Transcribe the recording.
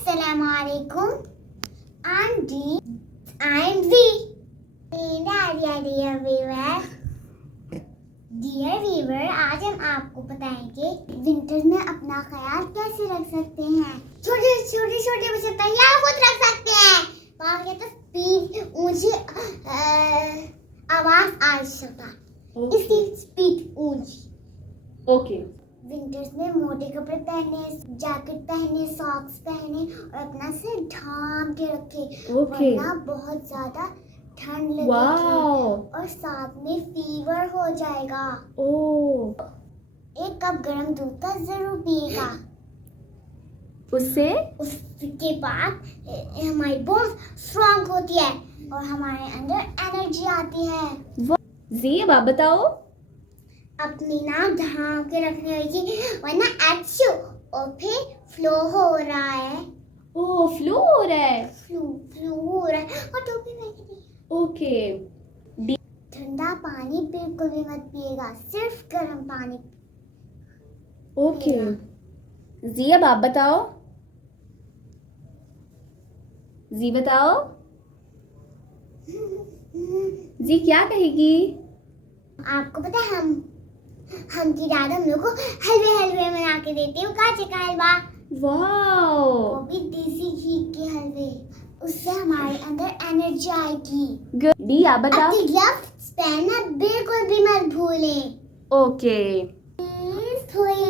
Assalamualaikum. I'm D. I'm Z. Dear viewer. Dear viewer, आज हम आपको बताएंगे विंटर में अपना ख्याल कैसे रख सकते हैं। छोटे छोटे बच्चे तैयार खुद रख सकते हैं। वहाँ के तो स्पीड ऊंची आवाज आ सकता, इसकी स्पीड ऊंची। ओके विंटर्स में मोटे कपड़े पहने, जैकेट पहने, सॉक्स पहने और अपना सिर ढांप के रखे, वरना बहुत ज्यादा ठंड लगेगी और साथ में फीवर हो जाएगा। एक कप गर्म दूध का जरूर पिएगा, उसके बाद हमारी बोन्स स्ट्रांग होती है और हमारे अंदर एनर्जी आती है। जी अब आप बताओ। अपनी नाक ढांक के रखनी होगी, वरना अच्छू और फिर फ्लो हो रहा है। फ्लो हो रहा है। फ्लो हो रहा है और टोपी पहन ली। ओके ठंडा पानी बिल्कुल भी मत पिएगा, सिर्फ गर्म पानी। ओके जी अब आप बताओ। जी बताओ। जी क्या कहेगी? आपको पता है हम की दादा हम लोग को हलवे बना के देते हैं, काचे का हलवा, वाओ, वो भी देसी घी के हलवे। उससे हमारे अंदर एनर्जी आएगी। डी आप बताओ। अपनी ग्लव्स पहनना बिल्कुल भी मत भूलें। ओके थोड़ी